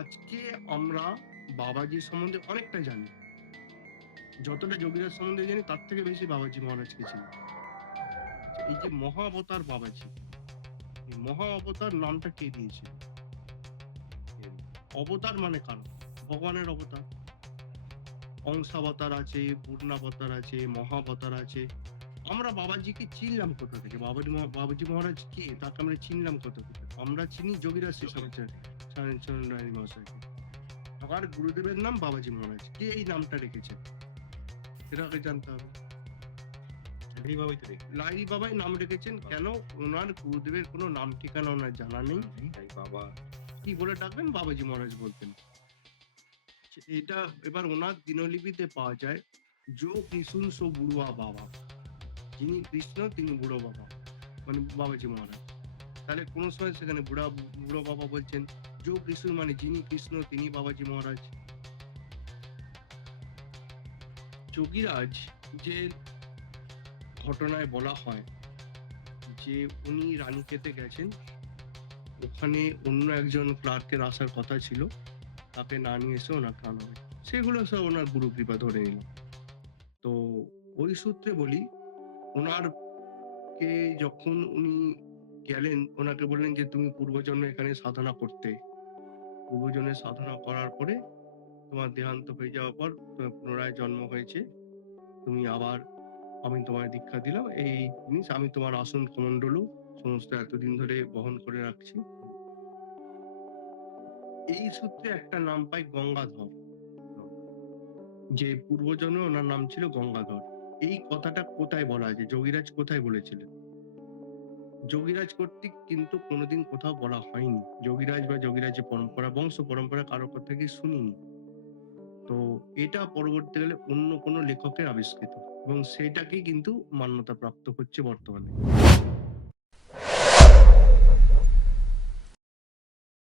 আজকে আমরা বাবাজি সম্বন্ধে অনেকটা জানি। যতটা যোগীরাজ সম্বন্ধে জানি তার থেকে বেশি বাবাজি মহারাজকে চিনি। এই যে মহাবতার বাবাজি, এই মহা অবতার নামটা কে দিয়েছিল? অবতার মানে কারণ ভগবানের অবতার। অংশাবতার আছে, পূর্ণাবতার আছে, মহাবতার আছে। আমরা বাবাজিকে চিনলাম কোথা থেকে? বাবাজি মহারাজ কে? তাকে আমরা চিনলাম কোথা থেকে? আমরা চিনি যোগীরাজ শেষাচার্য রায় মহাশয়কে। আমার গুরুদেবের নাম বাবাজি মহারাজ। কে এই নামটা রেখেছে? সেটা আগে জানতে হবে। লাহিড়ী বাবাই নাম রেখেছেন। কেন? ওনার গুরুদেবের কোনো নাম ঠিকানা ওনার জানা নেই। তাই বাবা কি বলে ডাকবেন? বাবাজি মহারাজ বলতেন। এটা এবার ওনার দিনলিপিতে পাওয়া যায়, যো কৃষ্ণ সো বুড়ুয়া বাবা। যিনি কৃষ্ণ তিনি বুড়ো বাবা, মানে বাবাজি মহারাজ। তাহলে কোনো সময় সেখানে বুড়ো বাবা বলছেন, যো কৃষ্ণ মানে যিনি কৃষ্ণ তিনি বাবাজি মহারাজ। যোগীরাজ যে ঘটনায় বলা হয় যে উনি রানীক্ষেতে গেছেন, ওখানে অন্য একজন ক্লার্কের আসার কথা ছিল, তাকে না নিয়ে এসে ওনাকে আনা হয়। সেগুলো সব ওনার গুরু কৃপা ধরে নিল। তো ওই সূত্রে বলি, ওনার কে যখন উনি গেলেন, ওনাকে বললেন যে তুমি পূর্বজন্মে এখানে সাধনা করতে, পূর্বজন্মে সাধনা করার পরে তোমার দেহান্ত হয়ে যাওয়ার পর তোমার পুনরায় জন্ম হয়েছে, তুমি আবার আমি তোমায় দীক্ষা দিলাম, এই জিনিস আমি তোমার আসন কমণ্ডলু সমস্ত এতদিন ধরে বহন করে রাখছি। এই সূত্রে একটা নাম পাই গঙ্গাধর, যে পূর্বজন্মে ওনার নাম ছিল গঙ্গাধর। এই কথাটা কোথায় বলা আছে? যোগীরাজ কোথায় বলেছিলেন? যোগীরাজ কর্তৃক কিন্তু কোনোদিন কোথাও বলা হয়নি। যোগীরাজ বা যোগীরাজের পরম্পরা, বংশ পরম্পরা কারো কথা থেকে শুনিনি। তো এটা পরবর্তীকালে অন্য কোনো লেখকের আবিষ্কৃত এবং সেটাকেই কিন্তু মান্যতা প্রাপ্ত হচ্ছে বর্তমানে।